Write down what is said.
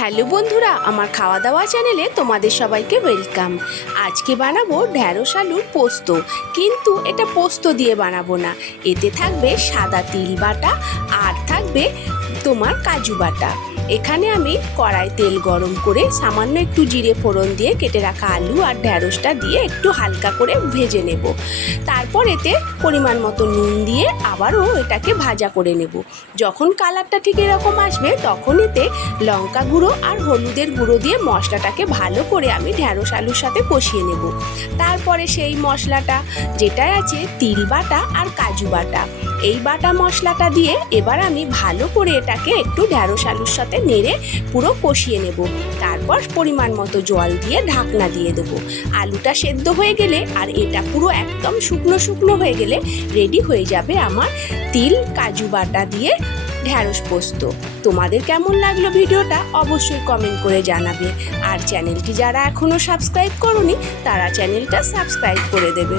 Hello বন্ধুরা, আমার খাওয়া দাওয়া চ্যানেলে তোমাদের সবাইকে ওয়েলকাম। আজকে বানাবো ঢ্যাঁড়স আলুর পোস্ত, কিন্তু এটা পোস্ত দিয়ে বানাবো না। এতে থাকবে সাদা তিল বাটা আর থাকবে তোমার কাজু বাটা। এখানে আমি কড়াই তেল গরম করে সামান্য একটু জিরে ফোড়ন দিয়ে কেটে রাখা আলু আর ঢ্যাঁড়সটা দিয়ে একটু হালকা করে ভেজে নেব। তারপর এতে পরিমাণ মতো নুন দিয়ে আবারও এটাকে ভাজা করে নেব। যখন কালারটা ঠিক এরকম আসবে তখন এতে লঙ্কা গুঁড়ো আর হলুদের গুঁড়ো দিয়ে মশলাটাকে ভালো করে আমি ঢ্যাঁড়স আলুর সাথে কষিয়ে নেব। তারপরে সেই মশলাটা যেটা আছে তিল বাটা আর কাজু বাটা, এই বাটা মশলাটা দিয়ে এবার আমি ভালো করে এটাকে একটু ঢ্যাঁড়স আলুর সাথে নেড়ে পুরো কষিয়ে নেব। তারপর পরিমাণ মতো জল দিয়ে ঢাকনা দিয়ে দেবো। আলুটা সেদ্ধ হয়ে গেলে আর এটা পুরো একদম শুকনো শুকনো হয়ে গেলে রেডি হয়ে যাবে আমার তিল কাজু বাটা দিয়ে ঢ্যাঁড়স পোস্ত। তোমাদের কেমন লাগলো ভিডিওটা অবশ্যই কমেন্ট করে জানাবে। আর চ্যানেলটি যারা এখনও সাবস্ক্রাইব করোনি তারা চ্যানেলটা সাবস্ক্রাইব করে দেবে।